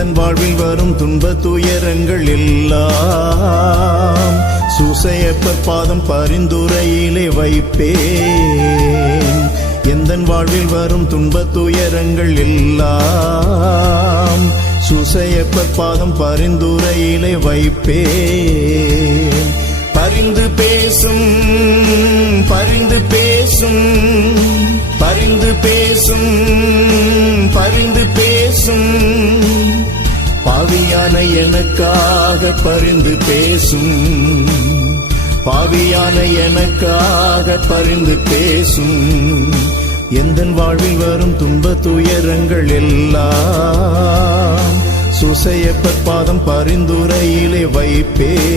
எந்தன் வாழ்வில் வரும் துன்ப துயரங்கள் எல்லாம் சூசையப்பர் பாதம் பரிந்துரையிலே வைப்பேன். எந்தன் வாழ்வில் வரும் துன்ப துயரங்கள் எல்லாம் சூசையப்பர் பாதம் பரிந்துரையிலே வைப்பேன். பரிந்து பேசும் பரிந்து பேசும் பரிந்து பேசும் பரிந்து பேசும் பாவியான எனக்காக பரிந்து பேசும். பாவியான எனக்காக பரிந்து பேசும். எந்தன் வாழ்வில் வரும் துன்ப துயரங்கள் எல்லாம் சூசையப்பர் பாதம் பரிந்துரையிலே வைப்பேன்.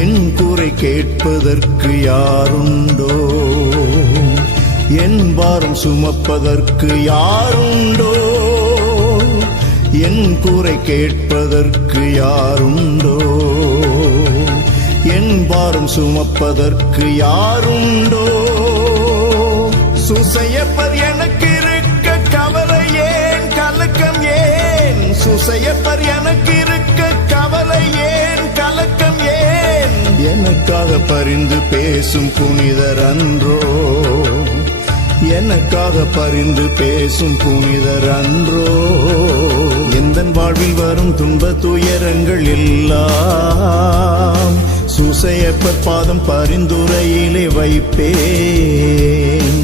என் குறை கேட்பதற்கு யாருண்டோ, என் பாரம் சுமப்பதற்கு யாருண்டோ. என் குறை கேட்பதற்கு யாருண்டோ, என் பாரம் சுமப்பதற்கு யாருண்டோ. சூசையப்பர் எனக்கு இருக்க கவலை ஏன், கலக்கம் ஏன். சூசையப்பர் எனக்கு இருக்க கவலை ஏன், கலக்கம் ஏன். எனக்காக பரிந்து பேசும் புனிதர் அன்றோ, எனக்காக பரிந்து பேசும் புனிதர் அன்றோ. எந்தன் வாழ்வில் வரும் துன்ப துயரங்கள் எல்லாம் சூசையப்பர் பாதம் பரிந்துரையிலே வைப்பேன்.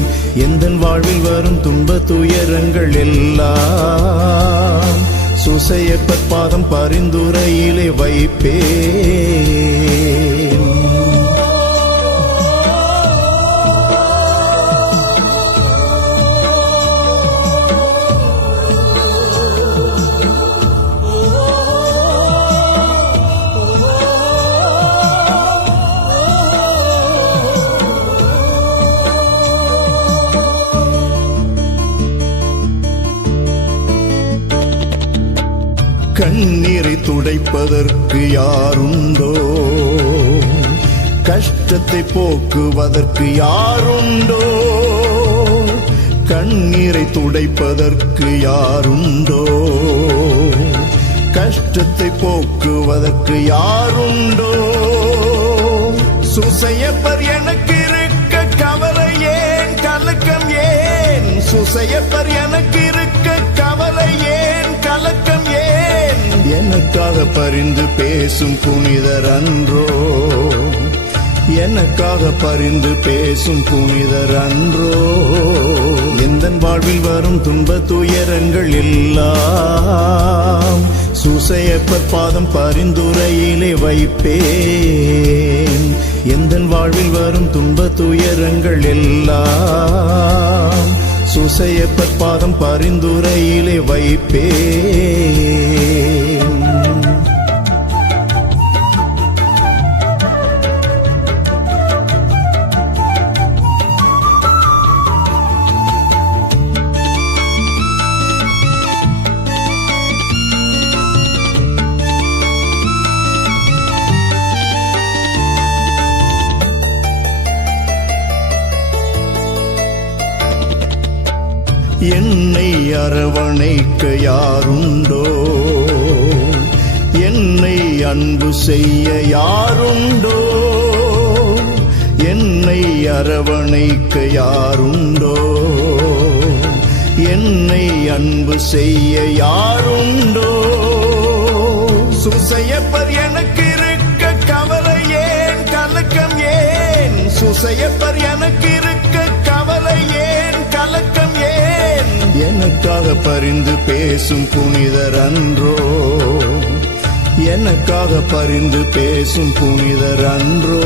எந்தன் வாழ்வில் வரும் துன்ப துயரங்கள் எல்லாம் சூசையப்பர் பாதம் பரிந்துரையிலே வைப்பேன். கண்ணீரை துடைப்பதற்கு யாருண்டோ, கஷ்டத்தை போக்குவதற்கு யாருண்டோ. கண்ணீரை துடைப்பதற்கு யாருண்டோ, கஷ்டத்தை போக்குவதற்கு யாருண்டோ. சூசையப்பர் எனக்கு இருக்க கவலை ஏன், கலக்கம் ஏன். சூசையப்பர் எனக்கு இருக்க கவலை ஏன், கலக்கம் ஏன். எனக்காக பரிந்து பேசும் புனிதர் அன்றோ, எனக்காக பரிந்து பேசும் புனிதர் அன்றோ. எந்தன் வாழ்வில் வரும் துன்ப துயரங்கள் எல்லாம் சூசையப்பர் பாதம் பரிந்துரையிலே வைப்பேன். எந்தன் வாழ்வில் வரும் துன்ப துயரங்கள் எல்லாம் சூசையப்பர் பாதம் பரிந்துரையிலே வைப்பேன். என்னை அரவணைக்க யாருண்டோ, என்னை அன்பு செய்ய யாருண்டோ. என்னை அரவணைக்க யாருண்டோ, என்னை அன்பு செய்ய யாருண்டோ. சூசையப்பர் எனக்கு இருக்க கவலை ஏன், கலக்கம் ஏன். சூசையப்பர் எனக்கு இருக்க கவலை ஏன், கலக்கம் ஏன். எனக்காக பரிந்து பேசும் புனிதர் அன்றோ, எனக்காக பரிந்து பேசும் புனிதர் அன்றோ.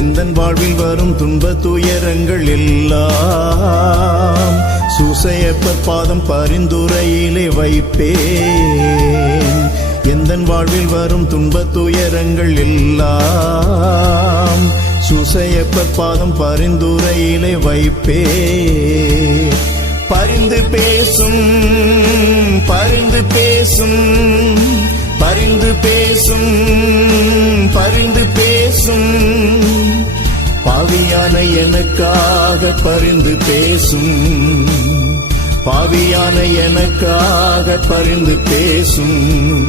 எந்தன் வாழ்வில் வரும் துன்ப துயரங்கள் எல்லாம் சூசையப்பர் பாதம் பரிந்துரையிலே வைப்பேன். எந்தன் வாழ்வில் வரும் துன்பத் துயரங்கள் எல்லாம் சூசையப்பர் பாதம் பரிந்துரையிலே வைப்பே. பரிந்து பேசும் பரிந்து பேசும் பரிந்து பேசும் பரிந்து பேசும் பாவியான எனக்காக பரிந்து பேசும். பாவியான எனக்காக பரிந்து பேசும்.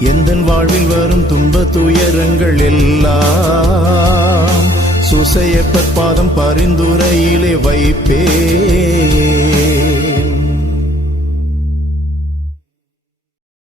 எந்தன் வாழ்வில் வரும் துன்பத் துயரங்கள் எல்லாம் சூசையப்பர் பாதம் பரிந்துரையிலே வைப்பே.